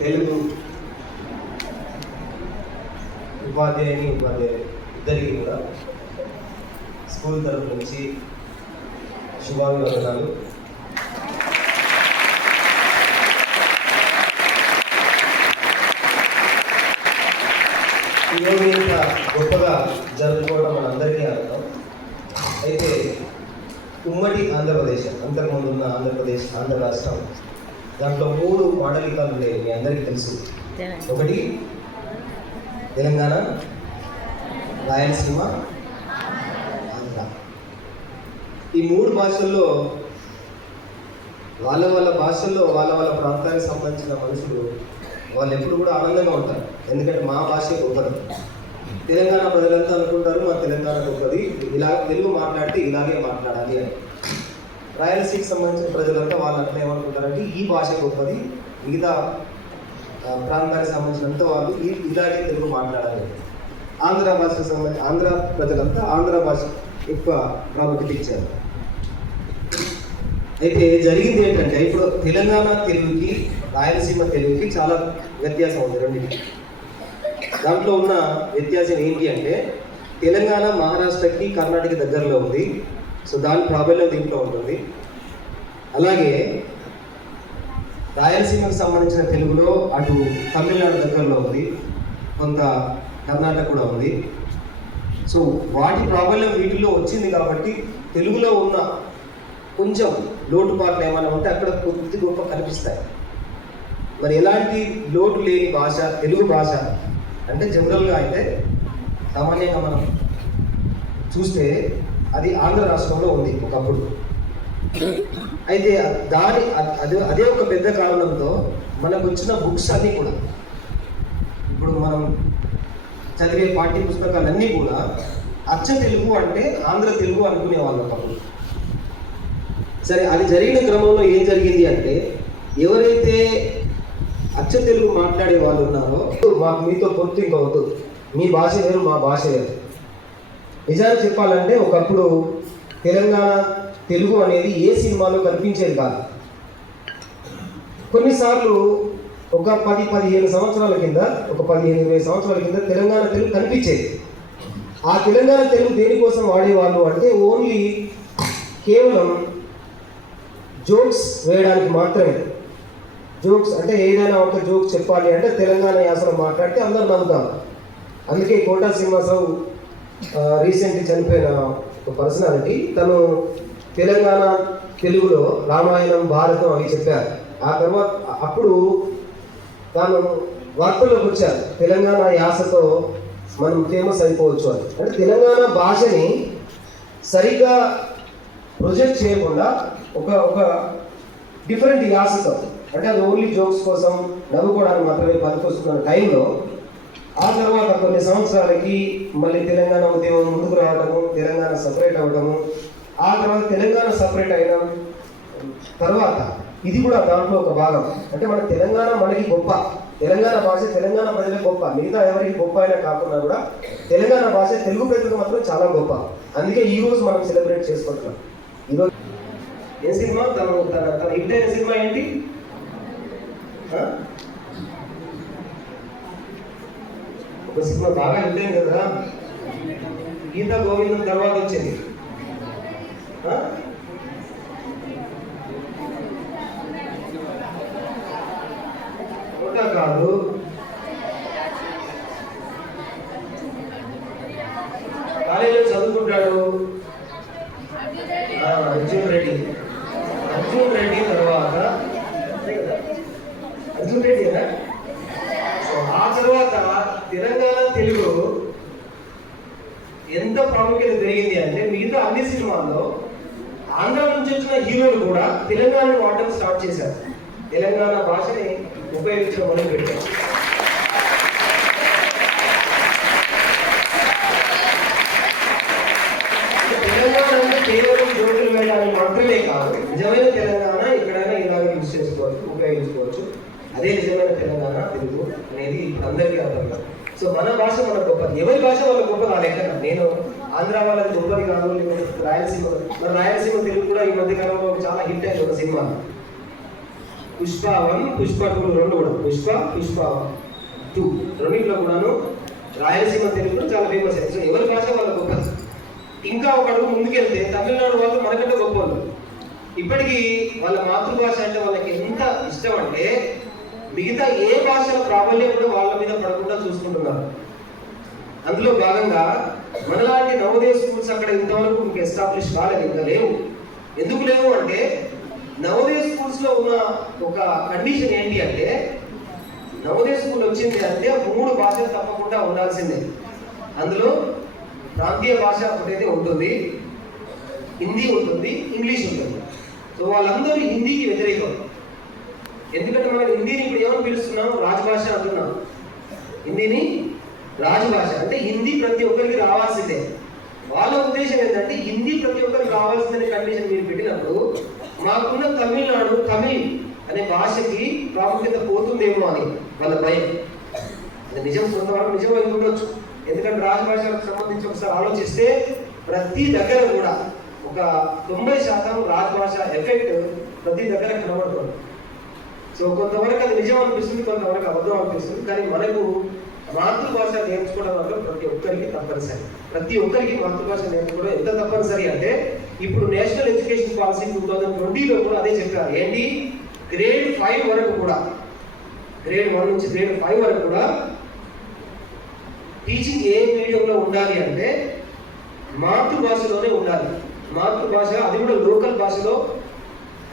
తెలుగు ఉపాధ్యాయుని ఉపాధ్యాయులు ఇద్దరికి కూడా స్కూల్ తరఫు నుంచి శుభాభివందనాలు. ఈరోజు ఇంత గొప్పగా జరుపుకోవడం మనందరికీ అర్థం. అయితే ఉమ్మడి ఆంధ్రప్రదేశ్, అంతకుముందు ఉన్న ఆంధ్రప్రదేశ్, ఆంధ్ర రాష్ట్రం, దాంట్లో 3 మాండలికాలు ఉండేవి, మీ అందరికీ తెలుసు. ఒకటి తెలంగాణ, రాయలసీమ, ఆంధ్ర. ఈ 3 భాషల్లో వాళ్ళ భాషల్లో వాళ్ళ ప్రాంతానికి సంబంధించిన మనుషులు వాళ్ళు ఎప్పుడు కూడా ఆనందంగా ఉంటారు. ఎందుకంటే మా భాష గొప్పది. తెలంగాణ ప్రజలంతా అనుకుంటారు మా తెలంగాణ గొప్పది, ఇలా తెలుగు మాట్లాడితే ఇలాగే మాట్లాడాలి అని. రాయలసీమకి సంబంధించిన ప్రజలంతా వాళ్ళు అట్లా ఏమనుకుంటారంటే ఈ భాష గొప్పది, మిగతా ప్రాంతానికి సంబంధించినంత వాళ్ళు ఇలాగే తెలుగు మాట్లాడాలి. ఆంధ్ర భాషకు సంబంధించి ఆంధ్ర ప్రజలంతా ఆంధ్ర భాష ఎక్కువ ప్రాముఖ్యత ఇచ్చారు. అయితే జరిగింది ఏంటంటే ఇప్పుడు తెలంగాణ తెలుగుకి రాయలసీమ తెలుగుకి చాలా వ్యత్యాసం ఉంది రెండింటికి. దాంట్లో ఉన్న వ్యత్యాసం ఏంటి అంటే తెలంగాణ మహారాష్ట్రకి కర్ణాటక దగ్గరలో ఉంది, సో దాని ప్రాబల్యం దీంట్లో ఉంటుంది. అలాగే రాయలసీమకు సంబంధించిన తెలుగులో అటు తమిళనాడు దగ్గరలో ఉంది, కొంత కర్ణాటక కూడా ఉంది. సో వాటి ప్రాబల్యం వీటిల్లో వచ్చింది కాబట్టి తెలుగులో ఉన్న కొంచెం లోటుపాట్లు ఏమైనా ఉంటే అక్కడ కొద్ది గొప్ప కనిపిస్తాయి. మరి ఎలాంటి లోటు లేని భాష తెలుగు భాష అంటే జనరల్గా అయితే సామాన్యంగా మనం చూస్తే అది ఆంధ్ర రాష్ట్రంలో ఉంది ఒకప్పుడు. అయితే అదే ఒక పెద్ద కారణంతో మనకు వచ్చిన బుక్స్ అన్నీ కూడా ఇప్పుడు మనం చదివే పాఠ్య పుస్తకాలన్నీ కూడా అచ్చ తెలుగు అంటే ఆంధ్ర తెలుగు అనుకునే వాళ్ళు ఒకప్పుడు. సరే, అది జరిగిన క్రమంలో ఏం జరిగింది అంటే ఎవరైతే అచ్చ తెలుగు మాట్లాడే వాళ్ళు ఉన్నారో మాకు మీతో పొత్తు ఇంకా వద్దు, మీ భాష వేరు మా భాష వేరు. నిజానికి చెప్పాలంటే ఒకప్పుడు తెలంగాణ తెలుగు అనేది ఏ సినిమాలో కనిపించేది కాదు. కొన్నిసార్లు ఒక 10-15 సంవత్సరాల కింద, ఒక 15-20 సంవత్సరాల కింద తెలంగాణ తెలుగు కనిపించేది. ఆ తెలంగాణ తెలుగు దేనికోసం వాడేవాళ్ళు అంటే ఓన్లీ కేవలం జోక్స్ వేయడానికి మాత్రమే. జోక్స్ అంటే ఏదైనా ఒక జోక్స్ చెప్పాలి అంటే తెలంగాణ యాసలో మాట్లాడితే అందరూ నమ్ముతారు. అందుకే కోటా శ్రీనివాసరావు రీసెంట్లీ చనిపోయిన ఒక పర్సనాలిటీ, తను తెలంగాణ తెలుగులో రామాయణం, భారతం అవి చెప్పారు. ఆ తర్వాత అప్పుడు తాను వార్తల్లోకి వచ్చారు, తెలంగాణ యాసతో మనం ఫేమస్ అయిపోవచ్చు అని. అంటే తెలంగాణ భాషని సరిగ్గా ప్రొజెక్ట్ చేయకుండా ఒక డిఫరెంట్ యాసతో, అంటే అది ఓన్లీ జోక్స్ కోసం నవ్వుకోవడానికి మాత్రమే పనికొస్తున్న టైంలో ఆ తర్వాత కొన్ని సంవత్సరాలకి మళ్ళీ తెలంగాణ ఉద్యమం ముందుకు రావడము, తెలంగాణ సపరేట్ అవ్వడము, ఆ తర్వాత తెలంగాణ సపరేట్ అయిన తర్వాత ఇది కూడా దాంట్లో ఒక భాగం. అంటే మన తెలంగాణ మనకి గొప్ప, తెలంగాణ భాష తెలంగాణ ప్రజలకు గొప్ప, మిగతా ఎవరికి గొప్ప అయినా కాకుండా కూడా తెలంగాణ భాష తెలుగు ప్రజలకు మాత్రం చాలా గొప్ప. అందుకే ఈ రోజు మనం సెలబ్రేట్ చేసుకుంటున్నాం. ఈరోజు ఏ సినిమా తన హిట్ అయిన సినిమా ఏంటి? ఒక సినిమా బాగా హిట్ అయింది కదా, గీతా గోవిందం తర్వాత వచ్చింది. కాదు, కాలేజీలో చదువుకుంటాడు అర్జున్ రెడ్డి తర్వాత అర్జున్ రెడ్డి కదా. ఆ తర్వాత తెలంగాణ తెలుగు ఎంత ప్రాముఖ్యత పెరిగింది అంటే మిగతా అన్ని సినిమాల్లో ఆంధ్ర నుంచి వచ్చిన హీరోలు కూడా తెలంగాణను వాడటం స్టార్ట్ చేశారు, తెలంగాణ భాషని ఉపయోగించడం మొదలు పెట్టారు. తెలంగాణ అంటే కేవలం జోకులు వేయడానికి మాత్రమే కాదు, నిజమైన తెలంగాణ ఎక్కడైనా ఇలాగ యూజ్ చేసుకోవచ్చు, ఉపయోగించుకోవచ్చు. అదే నిజమైన తెలంగాణ తెలుగు అనేది ఇప్పుడు అందరికీ అర్థం కాదు. సో మన భాష మన గొప్పది, ఎవరి భాష వాళ్ళ గొప్పది. ఆ లెక్కన నేను ఆంధ్ర వాళ్ళకి గొప్పది కాదు, రాయలసీమ తెలుగు కూడా ఈ మధ్య కాలంలో చాలా హిట్ అయింది ఒక సినిమా. పుష్ప 1, పుష్ప 2 రెండు కూడా పుష్ప 2 రెండింటిలో కూడాను రాయలసీమ తెలుగు చాలా ఫేమస్ అయింది. సో ఎవరి భాష వాళ్ళ గొప్ప. ఇంకా ఒక అడుగు ముందుకెళ్తే తమిళనాడు వాళ్ళు మనకంటే గొప్ప వాళ్ళు. ఇప్పటికీ వాళ్ళ మాతృభాష అంటే వాళ్ళకి ఎంత ఇష్టం అంటే మిగతా ఏ భాషల ప్రాబల్యం కూడా వాళ్ళ మీద పడకుండా చూసుకుంటున్నారు. అందులో భాగంగా మనలాంటి నవోదయ స్కూల్స్ అక్కడ ఇంతవరకు మీకు ఎస్టాబ్లిష్ కాలేదు, ఇంకా లేవు. ఎందుకు లేవు అంటే నవోదయ స్కూల్స్ లో ఉన్న ఒక కండిషన్ ఏంటి అంటే నవోదయ స్కూల్ వచ్చింది అంటే 3 భాషలు తప్పకుండా ఉండాల్సిందే. అందులో ప్రాంతీయ భాష ఒకటైతే ఉంటుంది, హిందీ ఉంటుంది, ఇంగ్లీష్ ఉంటుంది. సో వాళ్ళందరూ హిందీకి వ్యతిరేకం. ఎందుకంటే మనం హిందీని ఇప్పుడు ఏమని పిలుస్తున్నాం, రాజభాష అంటున్నాం. హిందీని రాజభాష అంటే హిందీ ప్రతి ఒక్కరికి రావాల్సిందే. వాళ్ళ ఉద్దేశం ఏంటంటే హిందీ ప్రతి ఒక్కరికి రావాల్సిందనే కండిషన్ మీరు పెట్టినప్పుడు మాకున్న తమిళనాడు తమిళ్ అనే భాషకి ప్రాముఖ్యత పోతుందేమో అని వాళ్ళ భయం. అది నిజం, కొంతవరకు నిజం అయి ఉండొచ్చు. ఎందుకంటే రాజభాషలకు సంబంధించి ఒకసారి ఆలోచిస్తే ప్రతి దగ్గర కూడా ఒక 90% రాజభాష ఎఫెక్ట్ ప్రతి దగ్గర కనబడుతుంది. సో కొంతవరకు అది నిజం అనిపిస్తుంది, కొంతవరకు అబద్ధం అనిపిస్తుంది. కానీ మనకు మాతృభాష నేర్చుకోవడం వల్ల ప్రతి ఒక్కరికి తప్పనిసరి. ప్రతి ఒక్కరికి మాతృభాష నేర్చుకోవడం ఎంత తప్పనిసరి అంటే ఇప్పుడు నేషనల్ ఎడ్యుకేషన్ పాలసీ 2020లో కూడా అదే చెప్పారు. ఏంటి, గ్రేడ్ 5 వరకు కూడా, గ్రేడ్ 1 నుంచి గ్రేడ్ 5 వరకు కూడా టీచింగ్ ఏ మీడియంలో ఉండాలి అంటే మాతృభాషలోనే ఉండాలి. మాతృభాష అది కూడా లోకల్ భాషలో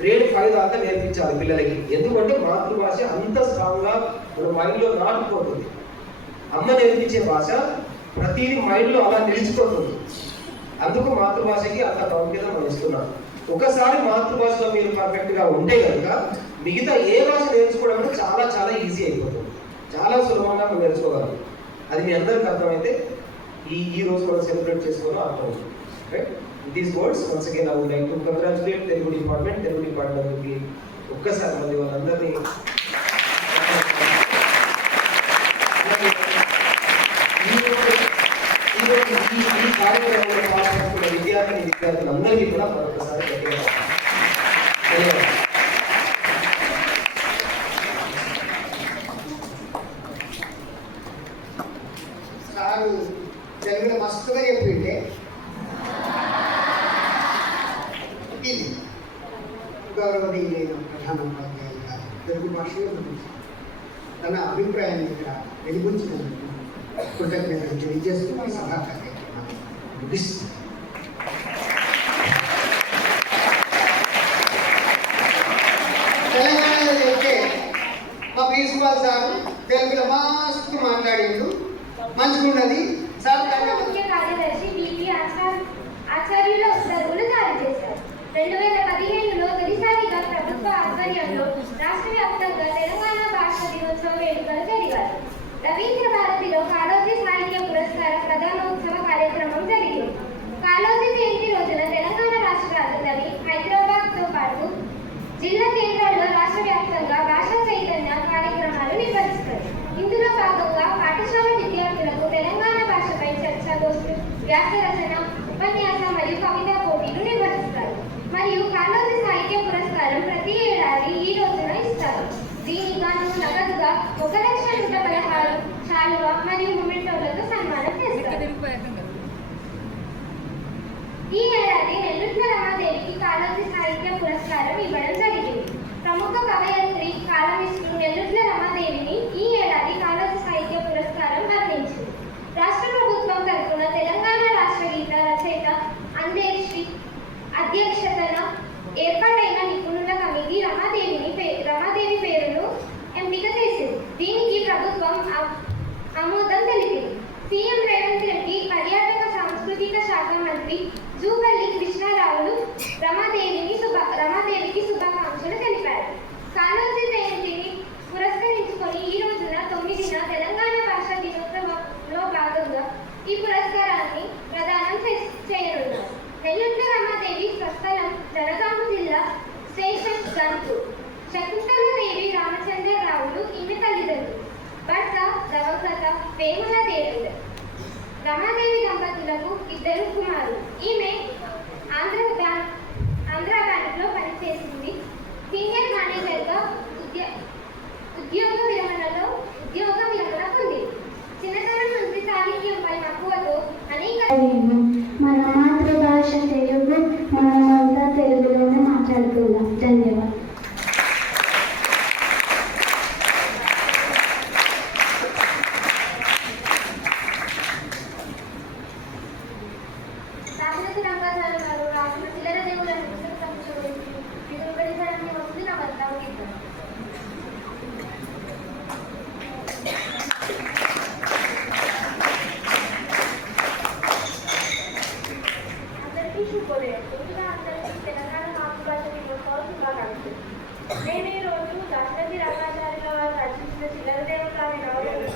గ్రేడ్ 5 దాకా నేర్పించాలి పిల్లలకి. ఎందుకంటే మాతృభాష అంత స్ట్రాంగ్గా మన మైండ్లో నాటుకుపోతుంది. అమ్మ నేర్పించే భాష ప్రతిదీ మైండ్లో అలా నిలిచిపోతుంది. అందుకు మాతృభాషకి అంత ప్రాముఖ్యత మనం ఇస్తున్నాం. ఒకసారి మాతృభాషలో మీరు పర్ఫెక్ట్గా ఉంటే కనుక మిగతా ఏ భాష నేర్చుకోవడం అంటే చాలా చాలా ఈజీ అయిపోతుంది, చాలా సులభంగా మనం నేర్చుకోగలం. అది మీ అందరికి అర్థమైతే ఈ రోజు మనం సెలబ్రేట్ చేసుకోవడం అర్థమవుతుంది. Right, with these words once again I would like to congratulate Telugu డిపార్ట్మెంట్కి ఒక్కసారి మళ్ళీ వాళ్ళందరినీ ఈ కార్యక్రమంలో పాల్గొంటున్న విద్యార్థులందరికీ కూడా మరొకసారి ధన్యవాదాలు. సారు తెలుగులో మస్తుగా చెప్పింటే ఇది గౌరవనీయులైన ప్రధానోపాధ్యాయులు గారు తెలుగు భాషలో తన అభిప్రాయాన్ని ఇక్కడ వెలిగించినందుకు కృతజ్ఞతలు తెలియజేస్తూ ఈ సభా కార్యక్రమాన్ని ముగిస్తుంది. తెలంగాణలో చెప్తే మా ప్రిన్సిపాల్ సార్ తెలుగులో మస్తు మాట్లాడిండు, మంచిగా ఉన్నది సార్. ముఖ్య కార్యదర్శి పిపి ఆచార్యులు ఉత్తర్వులు జారీ చేశారు. 2015లో తొలిసారిగా ప్రభుత్వ ఆధ్వర్యంలో రాష్ట్ర వ్యాప్తంగా తెలంగాణ భాషా దినోత్సవ వేడుకలు జరిగాయి. రవీంద్ర భారతిలో కాళోజీ సాహిత్య పురస్కార ప్రధానోత్సవ కార్యక్రమం జరిగింది. కాళోజీ జయంతి రోజున తెలంగాణ రాష్ట్ర రాజధాని హైదరాబాద్తో పాటు జిల్లా కేంద్రాల్లో రాష్ట్ర వ్యాప్తంగా భాషా చైతన్య కార్యక్రమాలు నిర్వహిస్తారు. ఇందులో భాగంగా పాఠశాల విద్యార్థులకు తెలంగాణ భాషపై చర్చాగోష్ఠులు, వ్యాస రచన, ఉపన్యాస మరియు కవితా పోటీలు నిర్వహిస్తారు. మరియు కాళోజీ సాహిత్య పురస్కారం ప్రతి ఏడాది ఈ రోజున ఇస్తారు. దీనికి గాను నగదుగా 1,16,000 శాలువా మరియు మొమెంటోలతో సన్మానం చేస్తారు. ఈ ఏడాది నెల్లుట్ల రమాదేవికి కాళోజీ సాహిత్య పురస్కారం ఇవ్వడం జరిగింది. ప్రముఖ కవయత్రి కాలమిస్టు నెల్లుట్ల రమాదేవిని ఈ ఏడాది కాళోజీ సాహిత్య పురస్కారం అందించింది. రాష్ట్ర ప్రభుత్వం తరఫున తెలంగాణ రాష్ట్ర గీత రచయిత అందేశ్రీ అధ్యక్షతన ఏర్పాటైన నిపుణుల కమిటీ రమాదేవి పేరును ఎంపిక చేసింది. దీనికి ప్రభుత్వం ఆమోదం తెలిపింది. సీఎం రేవంత్ రెడ్డి, పర్యాటక సాంస్కృతిక శాఖ మంత్రి జూపల్లి కృష్ణారావులు రమాదేవికి శుభాకాంక్షలు తెలిపారు. కాళోజీ జయంతిని పురస్కరించుకొని ఈ రోజున 9న తెలంగాణ భాషా దినోత్సవంలో భాగంగా ఈ పురస్కారాన్ని ప్రదానం చేయనున్నారు. నెల్లుట్ల రమాదేవి స్వస్థలం జనగామ జిల్లా స్టేషన్ గన్పూర్. శకుంతలాదేవి రామచంద్రరావులు ఈమె తల్లిదండ్రులు. భర్త రవకథ వేముల దేవేంద్ర. రమాదేవి దంపతులకు 2 కుమారులు. ఈమె ఆంధ్ర బ్యాంక్లో పనిచేసింది. సీనియర్ మేనేజర్గా రోజు దశరథి రంగాచార్యుల వారు రచించిన చిల్లరదేవ గారి నవలలు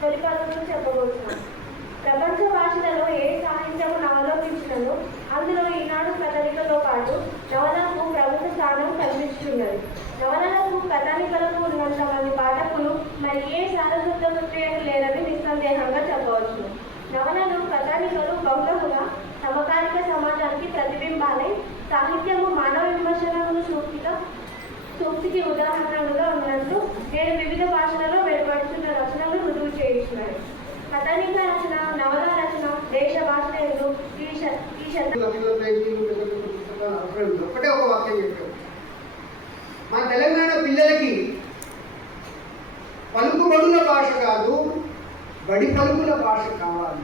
తొలి పలుకులు చెప్పబోతున్నాను. ప్రపంచ భాషలలో ఏ సాహిత్యము నవలోకించినను అందులో ఈనాడు కథలికతో పాటు నవలకు ప్రభుత్వ స్థానం కల్పిస్తున్నది. నవలలకు కథానికలకు ఉన్నంత మంది పాఠకులు మరి ఏ సారస్వత ప్రక్రియలు లేరని నిస్సందేహంగా చెప్పవచ్చు. నవలలు కథానికలు బహుళముగా సమకాలిక సమాజానికి ప్రతిబింబాలై సాహిత్యము మానవ విమర్శనను సూక్తికి ఉదాహరణలుగా ఉన్నట్టు నేను వివిధ భాషలలో వెలువడుతున్న రచనలు రుజువు చేయించినాయి. కథానిక రచన, నవల రచన దేశ భాష ఎందు ఒకటే ఒక వాక్యం చెప్పారు. మా తెలంగాణ పిల్లలకి పలుకుబడుల భాష కాదు, బడి పలుకుల భాష కావాలి.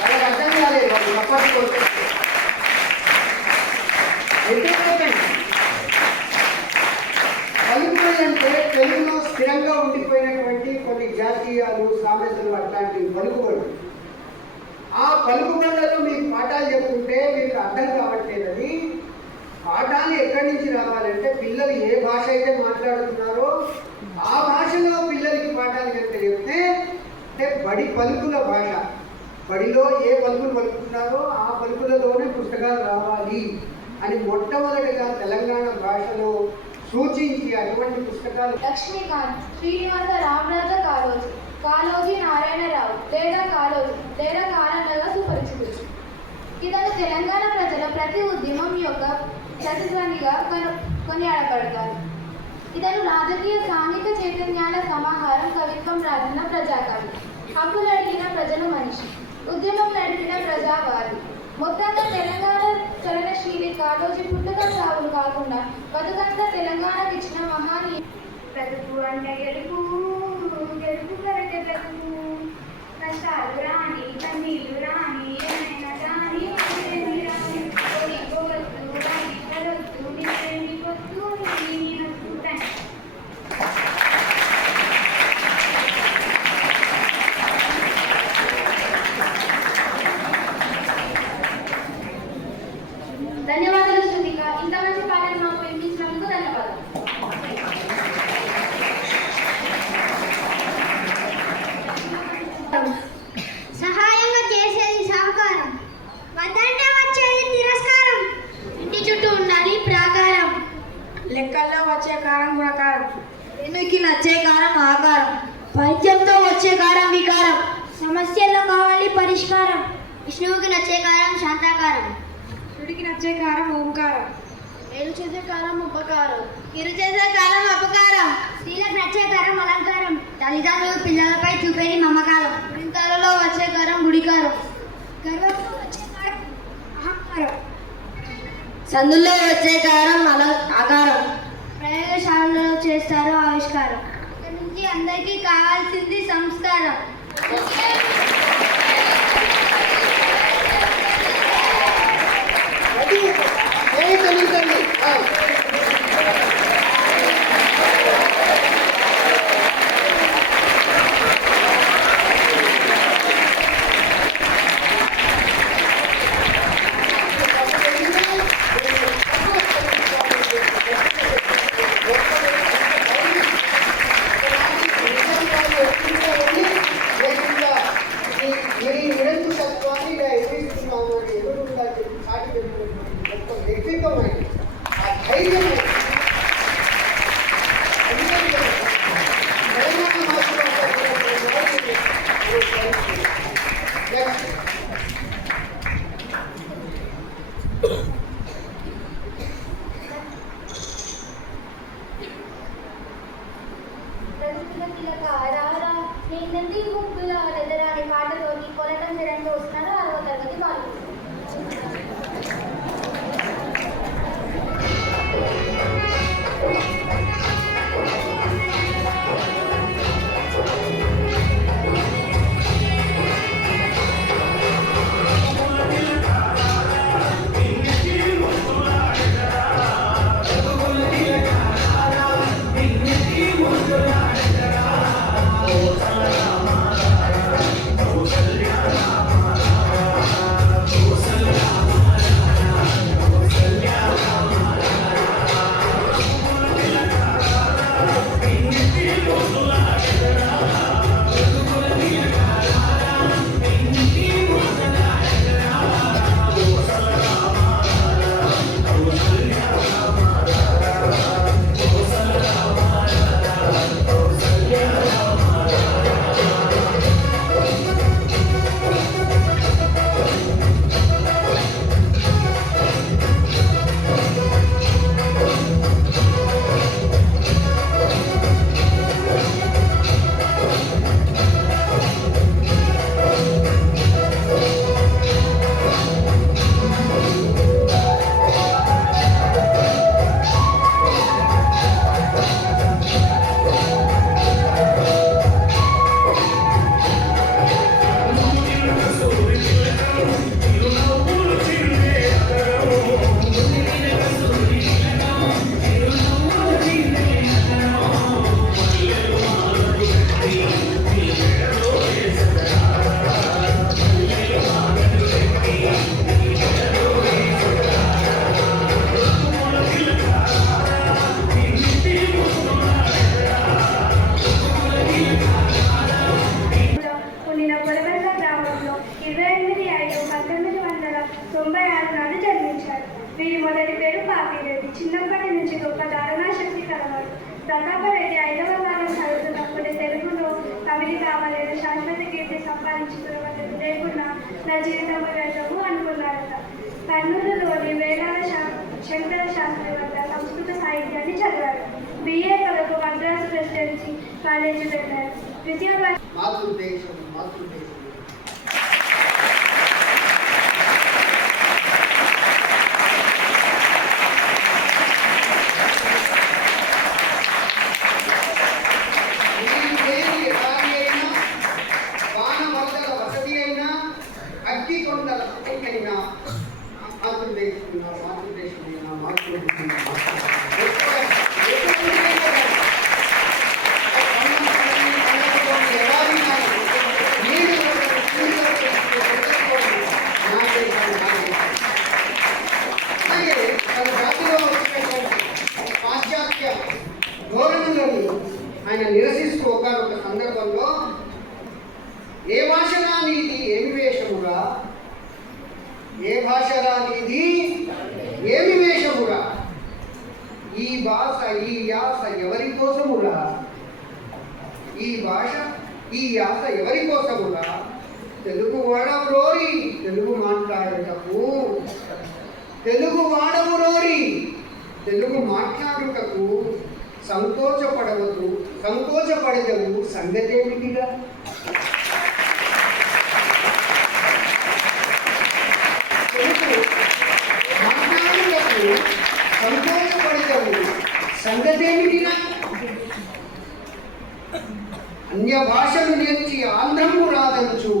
వాళ్ళకి అర్థం కాలేదు, వాళ్ళు తప్పట్టుకోవచ్చు. పలుకుబడి అంటే తెలుగులో స్థిరంగా ఉండిపోయినటువంటి కొన్ని జాతీయాలు, సామెతలు అట్లాంటివి పలుకుబడి. ఆ పలుకుబడులలో మీకు పాఠాలు చెప్పుకుంటే మీకు అర్థం కావట్లేదని. పాఠాలు ఎక్కడి నుంచి రావాలంటే పిల్లలు ఏ భాష అయితే మాట్లాడుతున్నారో ఆ భాషలో పిల్లలకి పాఠాలు కనుక చెప్తే అంటే బడి పలుకుల భాష, బడిలో ఏ పలుకులు పలుకుతున్నారో ఆ పలుకులలోనే పుస్తకాలు రావాలి అని మొట్టమొదటిగా తెలంగాణ భాషలో సూచించి అటువంటి పుస్తకాలు లక్ష్మీకాంత్, శ్రీనివాస రామరాజ కాళోజీ నారాయణరావు లేదా కాలన్నగా సుపరిచితుడు. ఇతను తెలంగాణ ప్రజల ప్రతి ఉద్యమం యొక్క ప్రతిధ్వనిగా కొనియాడబడతారు. ఇతను రాజకీయ సాంఘిక చైతన్యాల సమాహారం, కవిత్వం రాసిన ప్రజాకవి, హక్కులు అడిగిన ప్రజల మనిషి, ఉద్యమం నడిపిన ప్రజావాది. మొత్తంగా తెలంగాణ చలనశీలి కాళోజీ పుట్టుక సాగులు కాకుండా బతుకంతా తెలంగాణకు ఇచ్చిన మహానీయుడు. బ్రతుకు అంటే గెలుపు కరెక్ట్ బ్రతుకు, కష్టాలు రాని కన్నీళ్ళు రాని ఏమైనా రాని ధన్యవాదాలు శృతిక. ఇంత మంచి పాటలు మాకు వినిపించినందుకు ధన్యవాదాలు. సహాయంగా చేసేది సహకారం, వద్దంటే వచ్చేది తిరస్కారం. ఇంటి చుట్టూ ఉండాలి ప్రాకారం, లెక్కల్లో వచ్చే కారం గుణకారం, ప్రేమికి నచ్చే కారం ఆకారం, పైత్యంతో వచ్చే కారం వికారం, సమస్యల్లో కావాలి పరిష్కారం. విష్ణువుకి నచ్చే కారం శాంతాకారం, శివుడికి నచ్చే కారం ఓంకారం, మేలు చేసే కాలం ఉపకారం, కిరు చేసే కాలం అపకారం, స్త్రీలకు నచ్చే కారం అలంకారం, తల్లిదండ్రులు పిల్లలపై చూపేది మమకారం, గుడింతాలలో వచ్చే కారం గుడికారం, గర్వంతో వచ్చే కారం అహంకారం, సందుల్లో వచ్చే కారం ఆకారం, ప్రయోగశాలలో చేస్తారు ఆవిష్కారం. ఇక్కడ నుంచి అందరికీ కావాల్సింది సంస్కారం. నిరంకుశత్వాన్ని ఇలా ఎదిరిస్తున్నాము అని ఎవరు సాటి వ్యక్తిత్వమైంది ఆ ధైర్యం నిన్నటి ముగ్గుల ఎదరాని పాటలోని కొలటం చరణ్లో వస్తున్నారు 6వ తరగతి బాలుడు. వీరి మొదటి పేరు పాపిరెడ్డి. చిన్నప్పటి నుంచి గొప్ప ధారణాశక్తి కలవాడు. ప్రతాపరెడ్డి 5వ తరగతి చదువుతున్నప్పుడు తెలుగులో కవిత కావాలని శాశ్వత కీర్తి సంపాదించుకున్నది లేకున్నా నా జీవితం వ్యర్థము అనుకున్నాడట. కర్నూలులోని వేలాల శంకర శాస్త్రి వద్ద సంస్కృత సాహిత్యాన్ని చదివాడు. బిఏ కొరకు మద్రాసు ప్రెసిడెన్సీ కాలేజీ వెళ్ళారు. ద్వితీయ మాతృదేశం అగ్గికొండల అయినా పాశ్చాత్య ధోరణులను ఆయన నిరసిస్తూ ఒకనొక సందర్భంలో ఏ భాషరా నీది ఏమి వేషముగా, ఏ భాషరా నీది ఏమి వేషముగా, ఈ భాష ఈ యాస ఎవరి కోసమురా, ఈ భాష ఈ యాస ఎవరి కోసమురా, తెలుగు వాడవు రోరి తెలుగు మాట్లాడటకు, తెలుగు వాడవు రోరి తెలుగు మాట్లాడుటకు సంకోచపడదవు సంగతేమిటిగా. మాట్లాడుటకు సంకోచపడదవు సంగతేమిటిగా. అన్య భాషలు నేర్చి ఆంధ్రము రాదంచు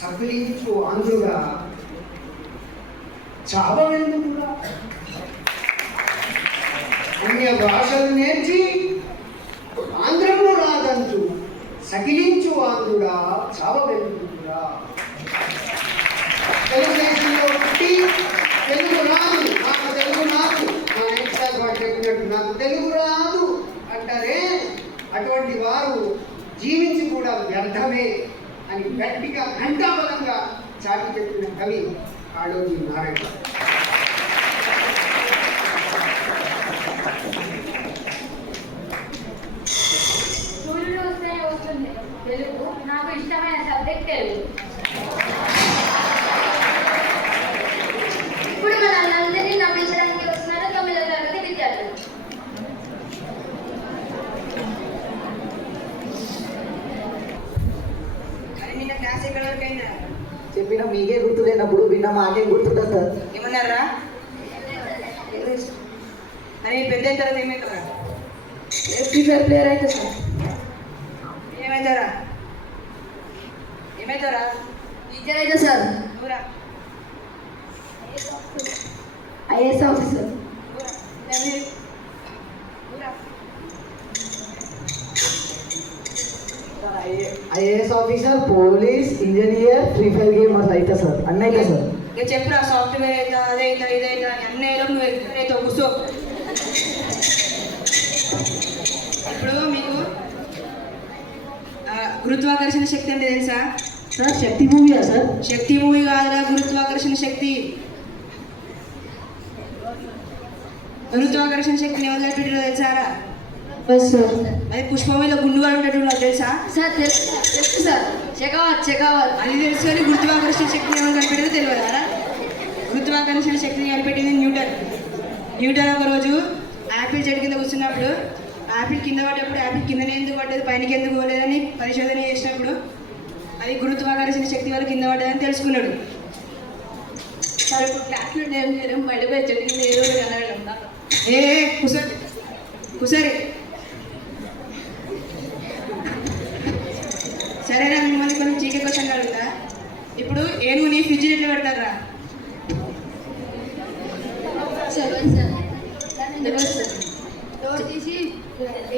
సఫలించు ఆంధ్రుగా చావెందుకురా. అన్య భాషలు నేర్చి ఆంధ్రము రాదంచు సకిలించు ఆంధ్రుడా చావెందుకురా. తెలుగుదేశంలో పుట్టి తెలుగు రాదు నాకు తెలుగు రాదు మా నేర్చుకోవాలి వాడు చెప్పినట్టు నాకు తెలుగు రాదు అంటారే, అటువంటి వారు జీవించి కూడా వ్యర్థమే అని గట్టిగా ఘంటాబలంగా చాటి చెప్పిన కవి కాళోజీ నారాయణ. సూర్యుడు వస్తే వస్తుంది తెలుగు. నాకు ఇష్టమైన సబ్జెక్ట్ తెలుగు. ఇప్పుడు మనందరినీ నమ్మించడానికి వస్తున్నారు 9వ తరగతి విద్యార్థులు. నిన్న క్లాస్ ఎక్కడ వరకు అయిందా? చెప్పిన మీకే గుర్తులేనప్పుడు విన్న మాకే గుర్తుంటుంది సార్. ఏమన్నారా? అని పెద్ద తర్వాత ఏమవుతారా? ఫ్రీ ఫైర్ ప్లేయర్ అయితే సార్ ఏమవుతారా? ఏమవుతారా? టీచర్ అయితే సార్. నువ్వురా? IAS officer. IAS officer, police, engineer, free fire gamers అయితే సార్ అన్నీ అయితే సార్. ఇక చెప్పురా, సాఫ్ట్వేర్ అయితే అదైతే ఇదైతే అన్నీ నువ్వు ఎక్కడైతే కూర్చో. ఇప్పుడు మీకు గురుత్వాకర్షణ శక్తి అంటే తెలుసా సార్? శక్తి మూవీయా సార్? శక్తి మూవీ కాదురా, గురుత్వాకర్షణ శక్తి. గురుత్వాకర్షణ శక్తిని ఎవరు కనిపెట్టారో తెలుసారా? అది పుష్పమీలో గుండు కనిపెట్టేటోళ్ళు తెలుసా? సార్ తెలుసు సార్. చెకావత్ అది తెలుసు అని గురుత్వాకర్షణ శక్తిని ఎవరు కనిపెట్టారో తెలియదా? గురుత్వాకర్షణ శక్తిని కనిపెట్టింది న్యూటన్ ఒక రోజు యాపిల్ చెట్టు కింద కూర్చున్నప్పుడు యాపిల్ కింద పడ్డప్పుడు యాపిల్ కిందనే ఎందుకు పడ్డది పైనకి ఎందుకు పోలేదని పరిశోధన చేసినప్పుడు అది గురుత్వాకర్షణ శక్తి వల్ల కింద పడ్డదని తెలుసుకున్నాడు. సార్ ఇప్పుడు క్లాస్లో నేను బయటపై చెట్టు కింద ఏదో కనడం. ఏ కుసరి సరేనా? మిమ్మల్ని కొన్ని చీకే క్వశ్చన్ అడుగుతా. ఇప్పుడు ఏనుగుని ఫ్రిడ్జ్ ఎట్లా పెడతారా? డోర్ తీసి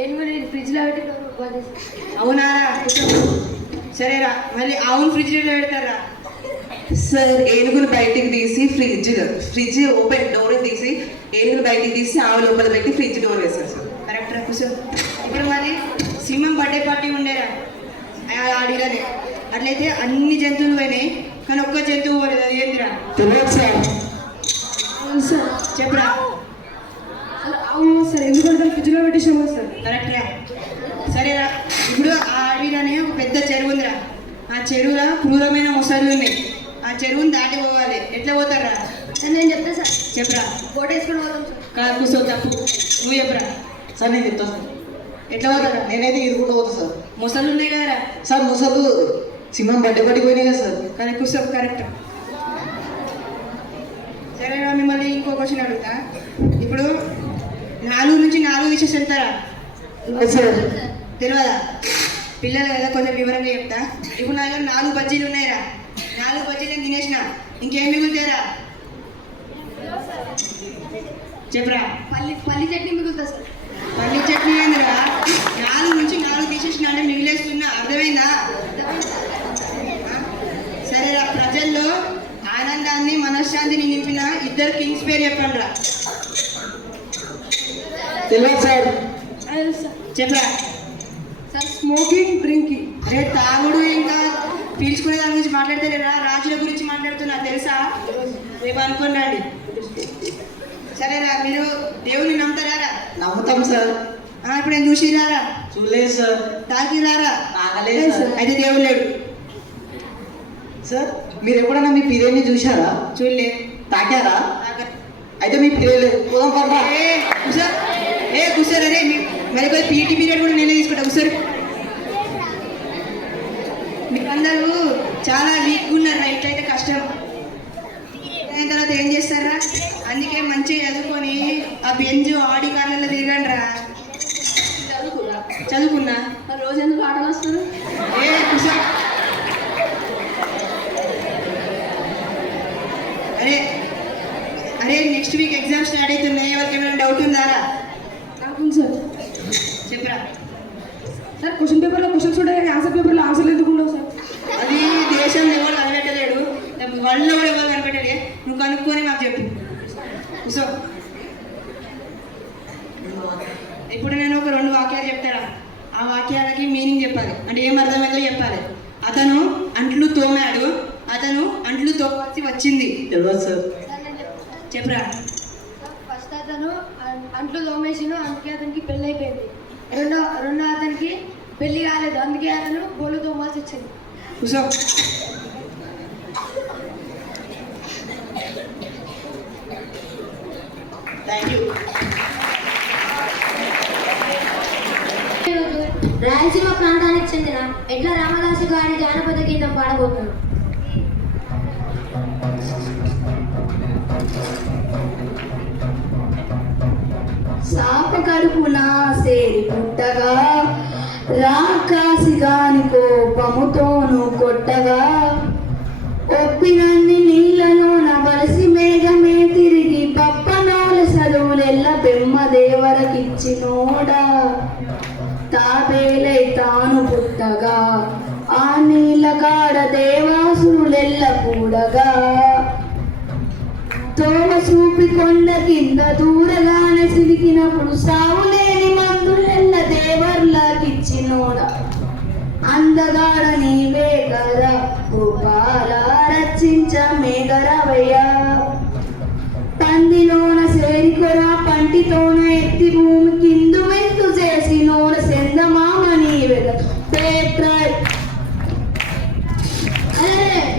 ఏనుగుని ఫ్రిడ్జ్లో పెట్టి అవునారా? సరేరా, మళ్ళీ ఆవును ఫ్రిడ్జ్ ఎట్లా పెడతారా? సార్ ఏనుగులు బయటికి తీసి ఫ్రిడ్జ్ ఓపెన్ డోర్ తీసి ఏనుగులు బయటికి తీసి ఆవు లోపల పెట్టి ఫ్రిడ్జ్ డోర్ వేస్తారు సార్. కరెక్ట్ రా కూర్చో. ఇప్పుడు మరి సింహం బర్త్డే పార్టీ ఉండేరా ఆడిలోనే, అట్లయితే అన్ని జంతువులు పోయినాయి కానీ ఒక్క జంతువు పోలేదు, అది ఏంటిరా? తెలియదు సార్. అవును సార్. ఆ చెరువుని దాటి పోవాలి. ఎట్లా పోతారా? సార్ నేను చెప్తా సార్. చెప్పరా. బోట్ వేసుకొని పోతాం సార్. కాదు కూర్చో, తప్పు. నువ్వు చెప్పరా. సార్ నేను చెప్తాను సార్. ఎట్లా పోతారా? నేనైతే ఈదుకుంటూ పోతా సార్. ముసలు ఉన్నాయి కదరా. సార్ ముసలు సింహం బడ్డ పట్టిపోయినాయి కదా సార్. కానీ కూర్చో, కరెక్ట్. సరే మిమ్మల్ని ఇంకో క్వశ్చన్ అడుగుతా. ఇప్పుడు 4 నుంచి 4 తీసేసి వెళ్తారా? సార్ తెలియదా? పిల్లలు కదా, కొంచెం వివరంగా చెప్తా. ఇప్పుడు నా దగ్గర 4 బజ్జీలు ఉన్నాయిరా. 4 బజ్జీలు నేను తినేసిన. ఇంకేం మిగులుతారా? చెప్పరా. పల్లి చట్నీ మిగులుతా సార్. పల్లి చట్నీ ఏందిరా? 4 నుంచి 4 తీసేసిన అంటే మిగిలేస్తున్నా. అర్థమైందా? సరేరా. ప్రజల్లో ఆనందాన్ని మనశ్శాంతిని నింపిన 2 కింగ్స్ పేరు చెప్పండి రా. తెలియదు సార్. చెప్పరా. Sir smoking, drinking. అరే తాగుడు ఇంకా పీల్చుకునే దాని గురించి మాట్లాడతలేరా? రాజుల గురించి మాట్లాడుతున్నా, తెలుసా? రేపు అనుకోండి రండి. సరేరా. మీరు దేవుని నమ్ముతారా? నమ్ముతాం సార్. ఇప్పుడు నేను చూసిరారా? చూడలేదు సార్. తాకిరారా? తాగలేదు సార్. అయితే దేవుడు లేడు. సార్ మీరు ఎప్పుడైనా మీ పీరియడ్ని చూశారా? చూడలే. తాకారా? అయితే మీ పీరియడ్ లేదు. పోదాం పర్వా. కూర్చోరు. అరే మరి కొంచెం పీటీ పీరియడ్ కూడా నేనే తీసుకుంటా. కూర్చోరు. మీరందరూ చాలా వీక్గా ఉన్నారా? ఇట్లయితే కష్టం. అయిన తర్వాత ఏం చేస్తారా? అందుకే మంచిగా చదువుకొని ఆ బెంజ్ ఆడి కార్లలో తిరగండి రా. చదువుకున్నా రోజు ఎందుకు ఆటలు వస్తారు? కూర్చో. అరే అరే నెక్స్ట్ వీక్ ఎగ్జామ్స్ స్టార్ట్ అవుతున్నాయి. ఎవరికైనా డౌట్ ఉందారా? నాకు సార్. చెప్పరా. సార్ క్వశ్చన్ పేపర్లో క్వశ్చన్స్ ఉంటాయి కానీ ఆన్సర్ పేపర్లో ఆన్సర్లు ఎందుకు ఉండవు సార్? అది దేశంలో ఎవరు కనిపెట్టలేడు, వరల్డ్లో కూడా ఎవరు కనిపెట్టలే. నువ్వు కనుక్కొని మాకు చెప్పు. సో ఇప్పుడు నేను ఒక 2 వాక్యాలు చెప్తారా. ఆ వాక్యాలకి మీనింగ్ చెప్పాలి. అంటే ఏం అర్థమైందో చెప్పాలి. అతను అంట్లు తోమాడు. అతను అంట్లు తోమాల్సి వచ్చింది. తెలియదు సార్. చెప్పరా. ఫస్ట్ అతను అంట్లు తోమేసిన, అందుకే అతనికి పెళ్ళి అయిపోయింది. రెండో అతనికి పెళ్లి కాలేదు, అందుకే అతను బోలు తోమాల్సి వచ్చింది. కూర్చో. Thank you. రాయలసీమ ప్రాంతానికి చెందిన ఎడ్ల రామదాసు గారి జానపద గీతం పాడబోతున్నాను. సాప కడుపున సేరి పుట్టగా, రాకాసిగాని కోపముతోను కొట్టగా, ఒప్పినన్ని నీళ్ళలోన బలసి మేఘమే తిరిగి పప్పనోల చదువులెల్ల బెమ్మదేవరకిచ్చినోడా, తాబేలై తాను పుట్టగా ఆ నీళ్ళ కాడ దేవాసురులెల్ల కూడగా, తోవ చూపి కొండ కింద దూరగానే సిలికినప్పుడు సావులేని మందులెల్ల దేవర్లకిచ్చినోడ, అందగాడ నీవే కదా గోపాల రచించ మేఘరవయ్య, పందిలోన సేరికొరా పంటితోన ఎత్తి భూమి కిందు వెత్తు చేసినోడ సెందమామ నీవే బేట్రాయ్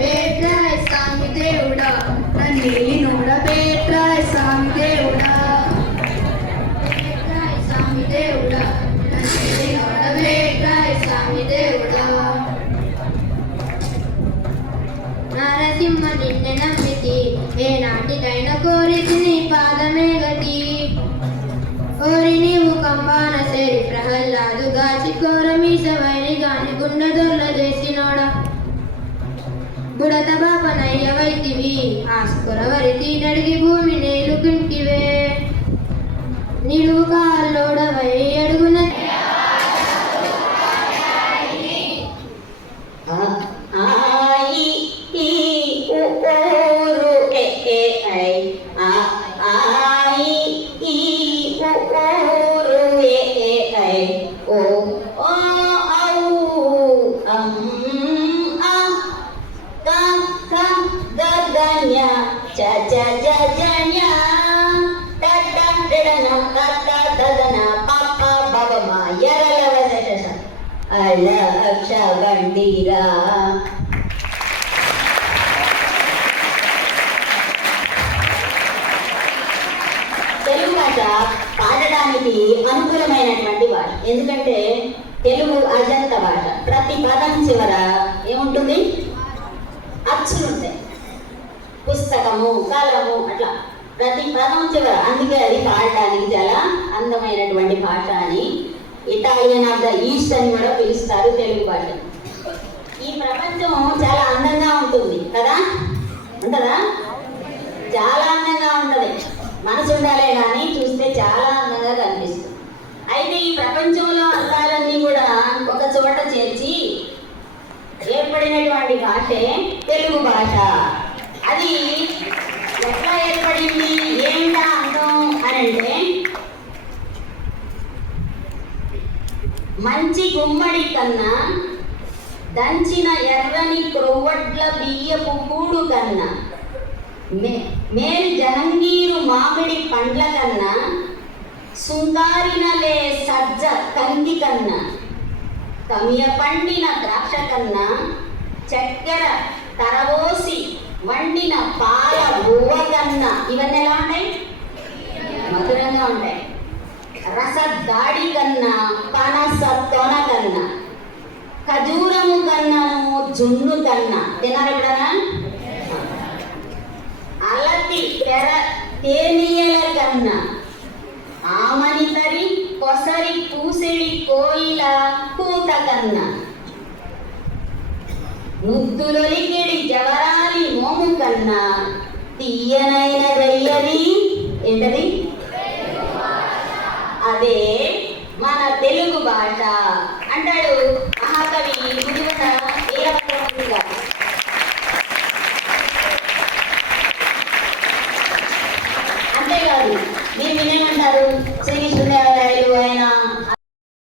బేట్రాయ్ స్వామి దేవుడా, నన్నేలి నోడ బేట్రాయ్ స్వామి దేవుడా, బేట్రాయ్ స్వామి దేవుడా, నన్నేలి నోడ బేట్రాయ్ స్వామి దేవుడా. నరసింహ నిన్నే నమ్మితి, ఏనాటికైనా కోరితి నీ పాదమే గతి, ఓరి నీవు కంబాన సేరి ప్రహ్లాదు గాచి కోరమీసవైని గాని గుండె దొర్ల చేసినోడా, బుడత బాపనయ్య వైతివి ఆస్కురవరితి నడిగి భూమి నేలుకుంటివే, నిలువు కాళ్ళోడవై అడుగున అలా అక్ష బండిరా భాష పాడడానికి అనుకూలమైనటువంటి భాష. ఎందుకంటే తెలుగు అజంత భాష. ప్రతి పదం చివర ఏముంటుంది? అచ్చులుంటాయి. పుస్తకము, కలము, అట్లా ప్రతి పదం చివర. అందుకే అది పాడడానికి చాలా అందమైనటువంటి భాష అని, ఇటాలియన్ ఆఫ్ ద ఈస్ట్ అని కూడా పిలుస్తారు తెలుగు భాష. ఈ ప్రపంచం చాలా అందంగా ఉంటుంది కదా, ఉంటుందా? చాలా అందంగా ఉంటుంది. మనసు ఉండాలే కానీ చూస్తే చాలా అందంగా కనిపిస్తుంది. అయితే ఈ ప్రపంచంలో అందాలన్నీ కూడా ఒక చోట చేర్చి ఏర్పడినటువంటి భాషే తెలుగు భాష. అది ఎట్లా ఏర్పడింది, ఏమిటా అందం అని అంటే, మంచి గుమ్మడి కన్నా దంచిన ఎర్రని క్రొవ్వట్ల బియ్యపు కూడు కన్నా, మేల్ జహంగీరు మామిడి పండ్ల కన్నా, సుంగారినలే సజ్జ కంకి కన్నా, కమియ పండిన ద్రాక్ష కన్నా, చక్కెర తరవోసి వండిన పాల బువ్వ కన్నా, ఇవన్నీ ఎలా ఉంటాయి? మధురంగా ఉంటాయి. రసదాడి కన్నా, పనస తొన కన్నా, ఖజూరము కన్నాను జున్ను కన్నా. తినారు ఎప్పుడన్నా? అలతి తెర తేనియల కన్నా, ఆమని తరి కొసరి పూసెడి కోయిల కూత కన్నా, ముద్దులొలికిడి జవరాలి మోము కన్నా, తీయనైన రయ్యది ఏంటది? అదే మన తెలుగు భాష అంటాడు